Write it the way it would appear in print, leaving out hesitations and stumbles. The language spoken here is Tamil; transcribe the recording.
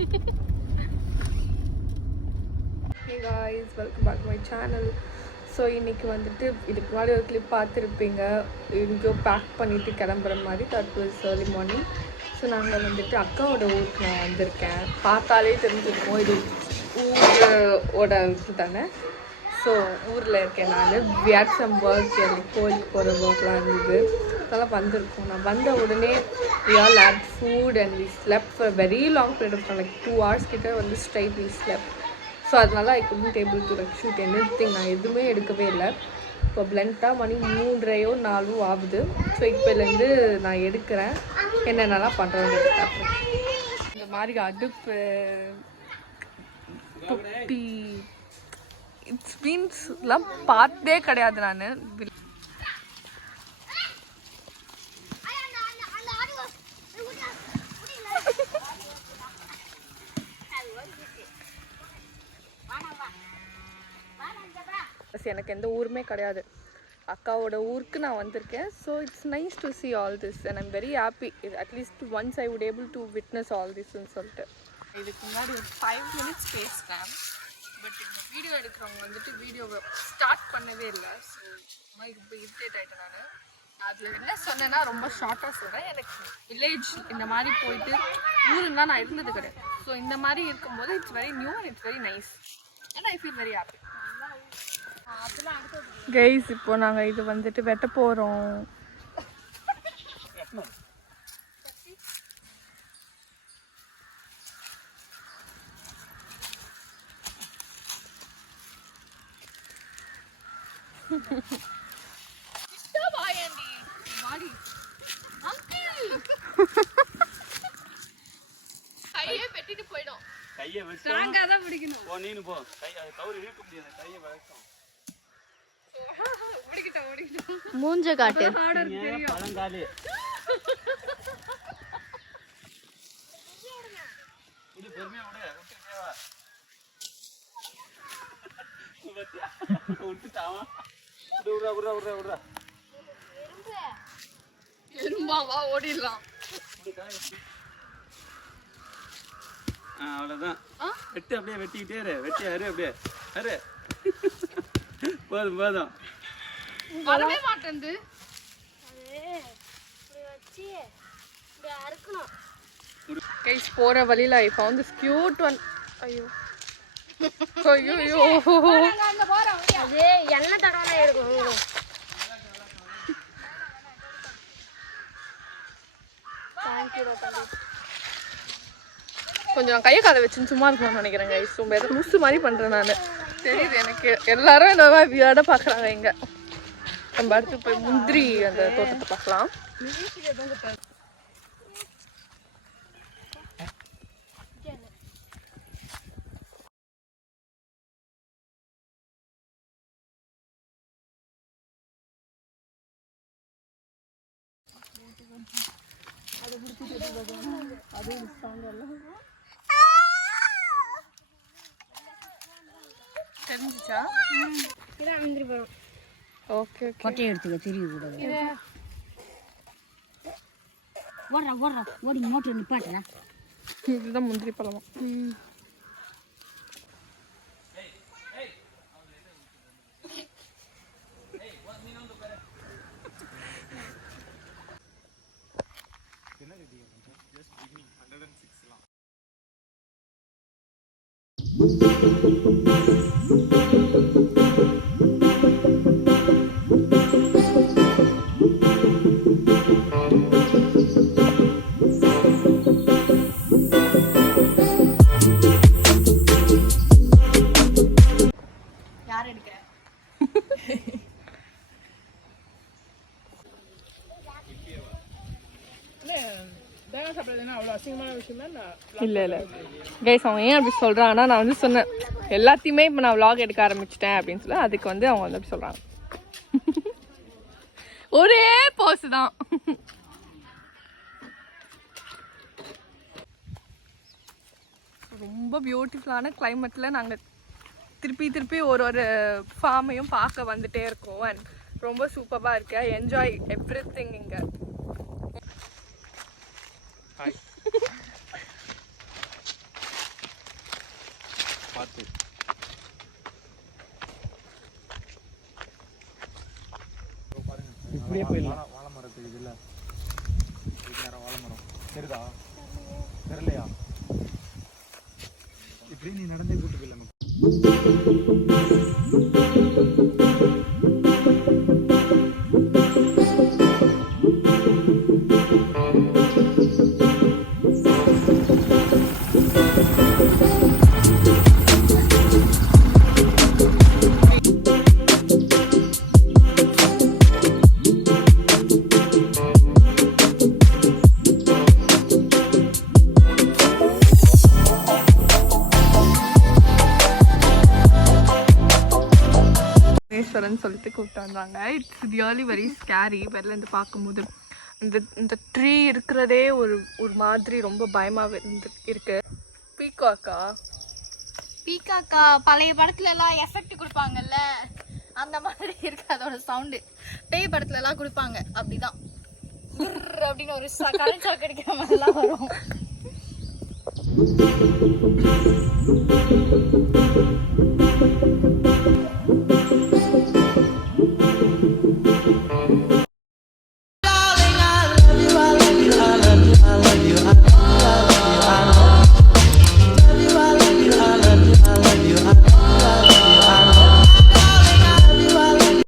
Hey guys, welcome back to my channel. So இன்றைக்கி வந்துட்டு இதுக்கு முன்னாடி ஒரு கிளிப் பார்த்துருப்பீங்க, எங்கேயோ பேக் பண்ணிவிட்டு கிளம்புற மாதிரி. That was early morning. So நாங்கள் வந்துட்டு அக்காவோட ஊருக்கு நான் வந்திருக்கேன். பார்த்தாலே தெரிஞ்சிருக்கோம் இது ஊரோட இது தானே. ஸோ ஊரில் இருக்கேன் நான். we had some work, எனக்கு கோயிலுக்கு போகிற ஒர்க்லாம் இருந்தது, அதெல்லாம் வந்திருக்கோம். நான் வந்த உடனே we all had food and we slept for a very long period of time, like 2 hours கிட்ட வந்து straight we slept. ஸோ அதனால ஐ couldn't able to like shoot anything. நான் எதுவுமே எடுக்கவே இல்லை. இப்போ பிளண்ட்டாக மணி 3:30 4 ஆகுது. ஸோ இப்போலேருந்து நான் எடுக்கிறேன், என்னென்னலாம் பண்ணுறேன்னு பார்க்குறேன். இந்த மாதிரி அடுப்பு தொட்டி இட்ஸ் மீன்ஸ்லாம் பார்த்தே கிடையாது நான். எனக்கு எந்த ஊருமே கிடையாது, அக்காவோட ஊருக்கு நான் வந்திருக்கேன். So it's nice to see all this and I'm very happy. At least once I would able to witness all this ன்னு சொல்லிட்டு. இதுக்கு முன்னாடி ஒரு 5 minutes பேசினேன், பட் இந்த வீடியோ எடுக்கிறவங்க வந்துட்டு வீடியோவை ஸ்டார்ட் பண்ணவே இல்லை. ஸோ இப்போ இரிட்டேட் ஆகிட்டேன் நான். அதில் என்ன சொன்னேன்னா ரொம்ப ஷார்ட்டாக சொல்கிறேன். எனக்கு வில்லேஜ் இந்த மாதிரி போயிட்டு ஊருன்னா நான் இருந்தது கிடையாது. ஸோ இந்த மாதிரி இருக்கும்போது it's very new and it's very nice and I feel very happy. Guys இப்போ நாங்கள் இது வந்துட்டு வெட்ட போகிறோம். கையை வெட்டிட்டு போயிடும். கையை ஸ்ட்ராங்கா தான் பிடிக்கணும். போ நீனு போ. கை கவுரி இழுக்க முடியாது. கையை வளைக்கும். ஓடிக்கிட்ட மூஞ்ச காட்டு. பழங்காலி. இது பொறுமையா ஓடு. விட்டுட்டாவா? விடுறா. எறும்பாவா ஓடிடலாம். அவ்வளோதான். வெட்டி அப்படியே வெட்டிக்கிட்டே இரு. வெட்டி அரு அப்படியே அரு. போதும் வரவே மாட்டேங்குது. கைஸ் போற வழியில I found this cute one. ஐயோ அது என்ன தடவை இருக்கும். கொஞ்சம் நான் கையை காதை வச்சுன்னு சும்மா இருக்கணும்னு நினைக்கிறேன் கைஸ். ரொம்ப ஏதோ லூசு மாதிரி பண்ணுறேன் நான், தெரியுது எனக்கு. எல்லாரும் என்ன வியாட பார்க்குறாங்க. இங்கே நம்ம அடுத்து போய் முந்திரி அந்த தோட்டத்தை பார்க்கலாம். தெரிஞ்சிச்சா? இதான் முந்திரி பழம். ஓகே கொட்டையை எடுத்துக்க தெரிய கூடாது. ஓடி மோட்டர் நிப்பாட்டுறேன். இதுதான் முந்திரி பழமா? யார் எடுக்கிறேன்? இல்லை கைஸ், அவங்க ஏன் அப்படி சொல்கிறாங்கன்னா, நான் வந்து சொன்னேன் எல்லாத்தையுமே இப்போ நான் vlog எடுக்க ஆரம்பிச்சிட்டேன் அப்படின்னு சொல்லி. அதுக்கு வந்து அவங்க வந்து அப்படி சொல்கிறாங்க. ஒரே போஸ் தான். ரொம்ப பியூட்டிஃபுல்லான கிளைமேட்டில் நாங்கள் திருப்பி ஒரு ஃபார்மையும் பார்க்க வந்துட்டே இருக்கோம். அண்ட் ரொம்ப சூப்பராக இருக்கு. என்ஜாய் எவ்ரிதிங் இங்கே. பார்த்து. இப்படியே போயிடலாம். வாழை மரம் தெரியுதுல்ல, நேரம் வாழை மரம் தெரியுதா? தெரியலையா? இப்படி நீ நடந்தே கூட்டு போயிடலாம். சொல்லிட்டு கூப்பிட்டு வந்தாங்க. It's really very scary. வெளில இருந்து பார்க்கும்போது இந்த ட்ரீ இருக்கிறதே ஒரு மாதிரி ரொம்ப பயமாகவே இருக்கு. பீக்காக்கா பழைய படத்துல எல்லாம் எஃபெக்ட் கொடுப்பாங்கல்ல, அந்த மாதிரி இருக்கு அதோட சவுண்டு. பேய் படத்துல எல்லாம் கொடுப்பாங்க அப்படிதான் அப்படின்னு ஒரு கரண்ட் ஷாக் அடிக்கிற மாதிரிலாம் வரும்.